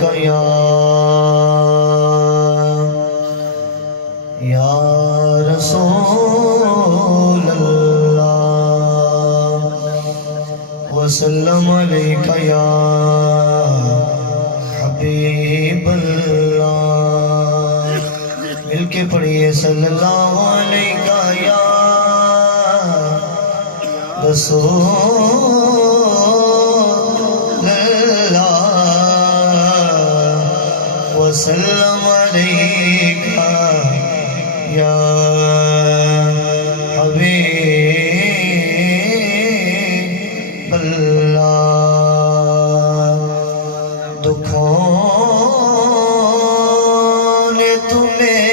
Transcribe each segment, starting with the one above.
अलैका या रसूल अल्लाह वसल्लम अलैका या हबीब अल्लाह। मिलके पढ़िए सल्लल्लाहु अलैका या रसूल अल्लाह वसल्लम अलैका या हबीब अल्लाह। दुखों ने तुम्हें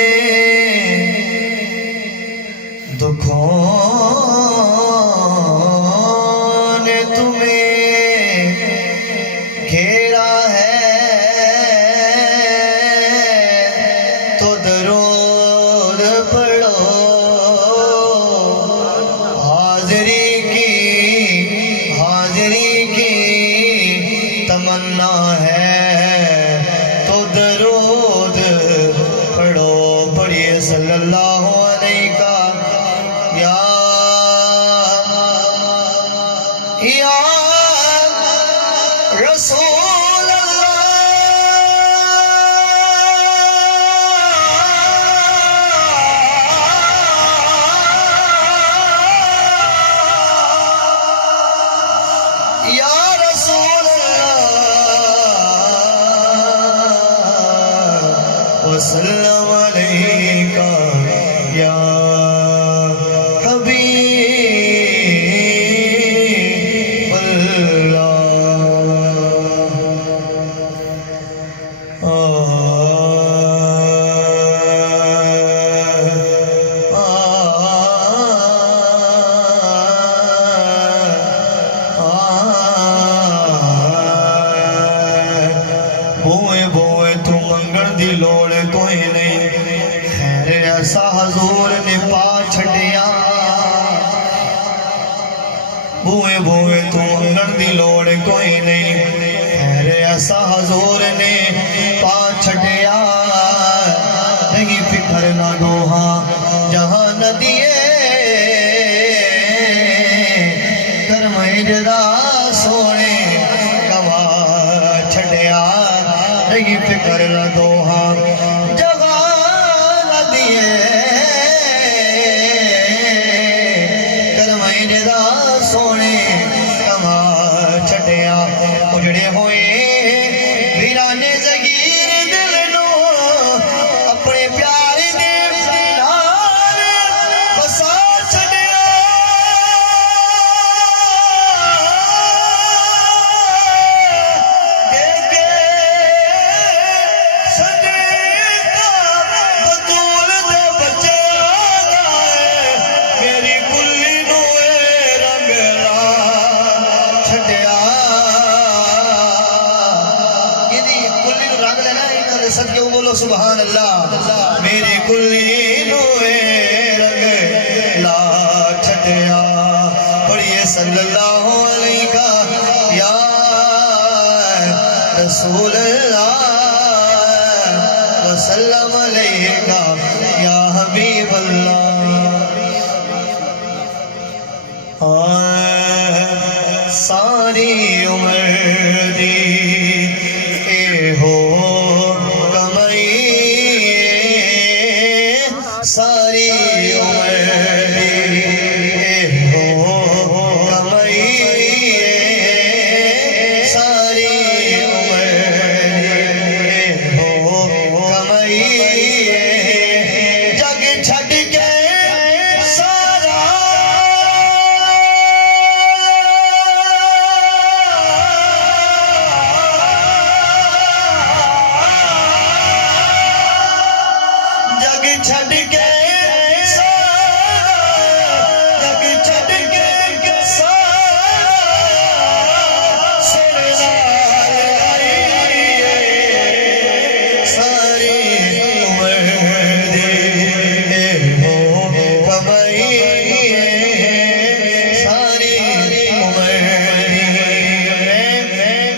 घेरा है तो दरूद पढ़ो। हाज़री की तमन्ना है तो दरूद पढ़ो। पढ़िए सल्लल्लाहु अलैका या रसूल अल्लाह या रसूल अल्लाह वसल्लम अलैका या बोए तू मंगण दी लोड़ कोई नहीं। खैर ऐसा हजूर ने पा छड़िया। बोए तू मंगण दी लोड़ कोई नहीं। खैर ऐसा हजूर ने पा छड़िया। नहीं फिक्र ना दोहा जहां नदिए धर्म इजरा सोने गवा छड़िया। नहीं फिक्र न दोहा जगा न दिए करमैनदा सोने कमा छड़िया। उजड़े होए वीराने जगीर दिल नो अपने प्यार दे नाल बसा छड़िया। सत्य बोलो सुभान अल्लाह। मेरी कुल्ली नोए रंग ला छटिया। पढ़िए सल्लल्लाहु अलैका या रसूल अल्लाह वसल्लम अलैका या हबीब अल्लाह। सारी उम्र दी ए हो सारी उम्र हो कमाई। सारी उम्र हो कमाई। जग छड़ के सारा जग छड़ के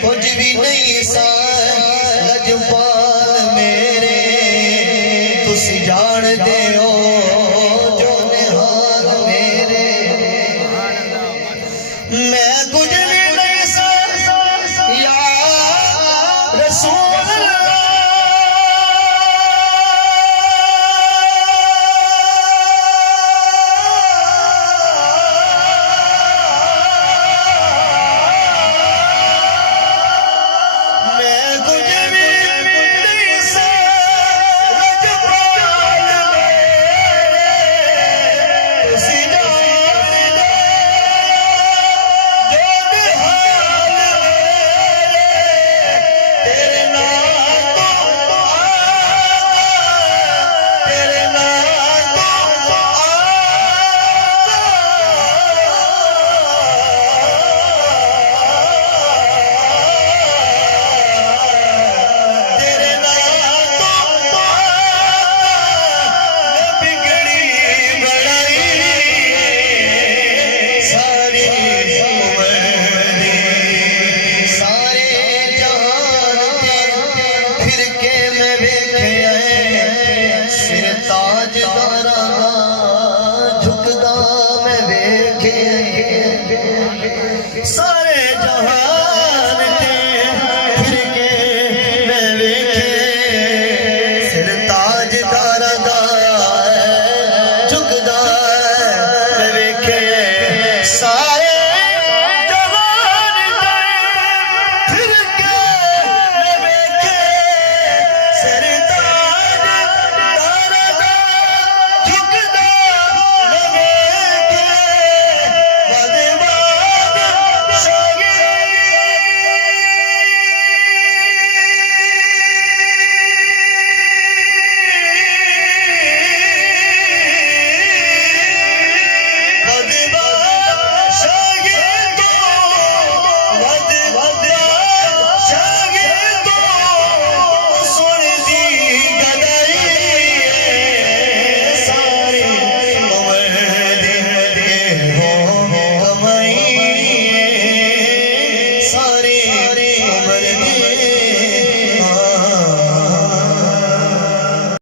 कुछ भी नहीं सा लज लजपाल मेरे तुसी जान दे हो जो निहाल मेरे मैं कुछ भी नहीं सा या रसूल